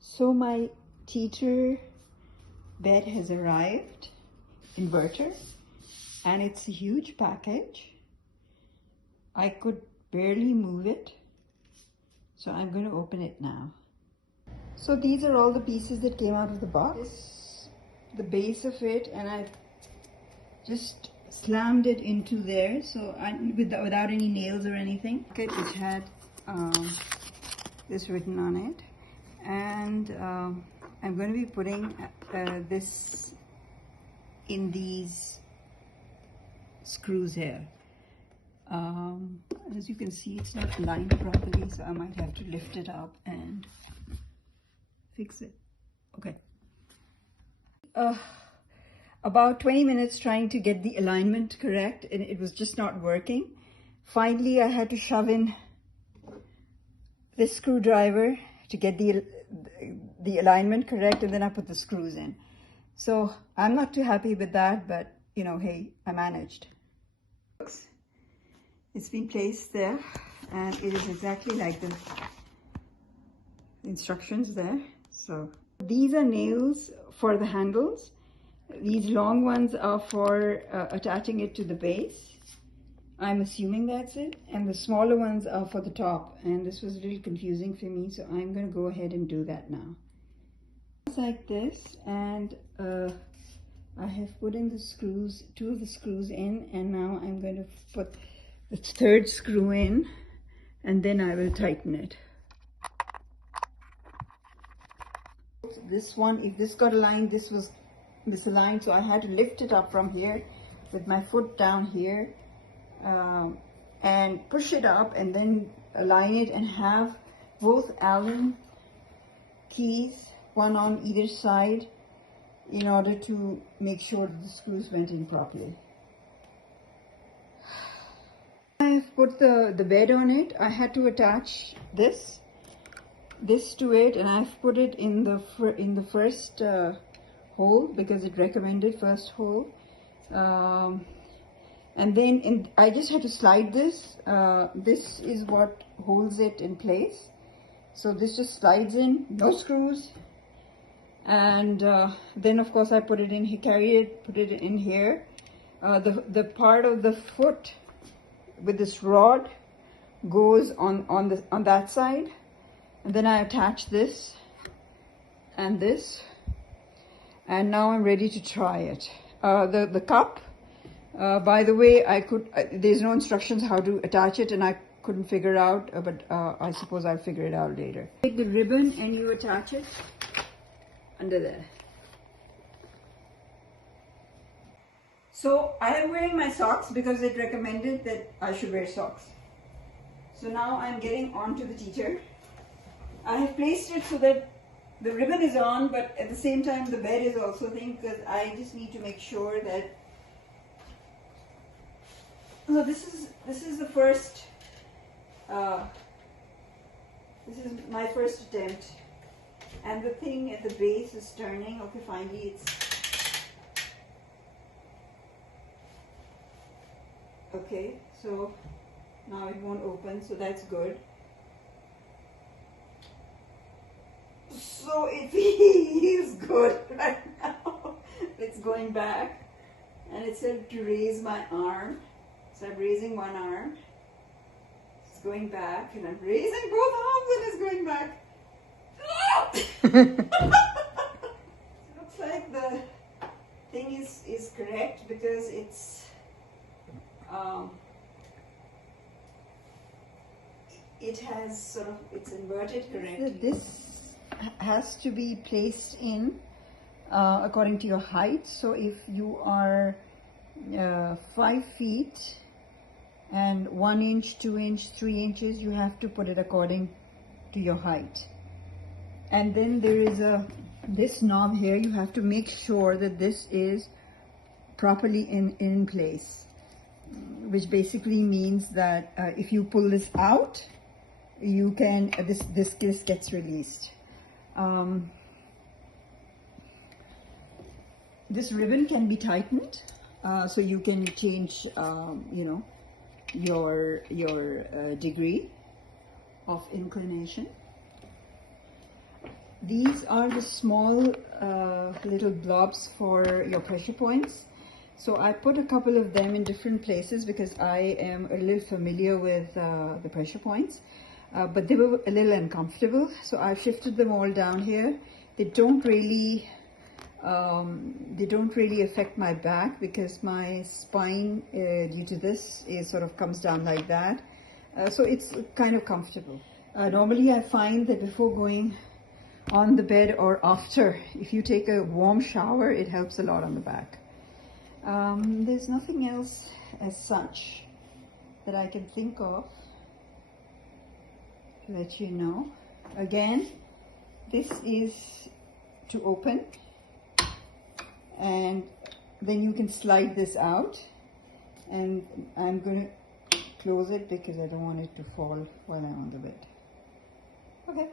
So my Teeter bed has arrived, inverter, and it's a huge package. I could barely move it, so I'm going to open it now. So these are all the pieces that came out of the box. The base of it, and I just slammed it into there, so without any nails or anything. It had this written on it, and I'm going to be putting this in these screws here. As you can see, it's not aligned properly, so I might have to lift it up and fix it. Okay. About 20 minutes trying to get the alignment correct, and it was just not working. Finally, I had to shove in this screwdriver to get the alignment correct, and then I put the screws in. So I'm not too happy with that, but you know, hey, I managed. It's been placed there, and it is exactly like the instructions there. So these are nails for the handles. These long ones are for attaching it to the base. I'm assuming that's it. And the smaller ones are for the top. And this was a little confusing for me, so I'm going to go ahead and do that now. It's like this, and I have put in the screws, 2 of the screws in, and now I'm going to put the 3rd screw in, and then I will tighten it. This one, if this got aligned, this was misaligned, so I had to lift it up from here with my foot down here and push it up, and then align it and have both Allen keys, one on either side, in order to make sure that the screws went in properly. I've put the bed on it. I had to attach this to it, and I've put it in the first hole because it recommended first hole, and then I just had to slide this. This is what holds it in place, so this just slides in, no screws, and then of course I put it in. He carried it, put it in here. The part of the foot with this rod goes on that side, and then I attach this and this. And now I'm ready to try it. The cup, by the way, there's no instructions how to attach it, and I couldn't figure it out, but I suppose I'll figure it out later. Take the ribbon and you attach it under there. So I am wearing my socks because it recommended that I should wear socks. So now I'm getting onto the Teeter. I have placed it so that the ribbon is on, but at the same time the bed is also thin, because I just need to make sure that. So this is the first. This is my first attempt, and the thing at the base is turning. Okay, finally it's okay. So now it won't open, so that's good. So it feels good right now. It's going back, and it said to raise my arm. So I'm raising one arm. It's going back, and I'm raising both arms, and it's going back. Looks like the thing is correct, because it's it has sort of, it's inverted correctly. This has to be placed in according to your height. So if you are 5 feet and 1 inch, 2 inch, 3 inches, you have to put it according to your height. And then there is this knob here. You have to make sure that this is properly in place, which basically means that if you pull this out, you can this gets released. This ribbon can be tightened, so you can change, your degree of inclination. These are the small little blobs for your pressure points. So I put a couple of them in different places because I am a little familiar with the pressure points, but they were a little uncomfortable. So I've shifted them all down here. They don't really affect my back because my spine, due to this, sort of comes down like that. So it's kind of comfortable. Normally I find that before going on the bed or after, if you take a warm shower, it helps a lot on the back. There's nothing else as such that I can think of to let you know. Again, this is to open, and then you can slide this out, and I'm going to close it because I don't want it to fall while I'm on the bed. Okay.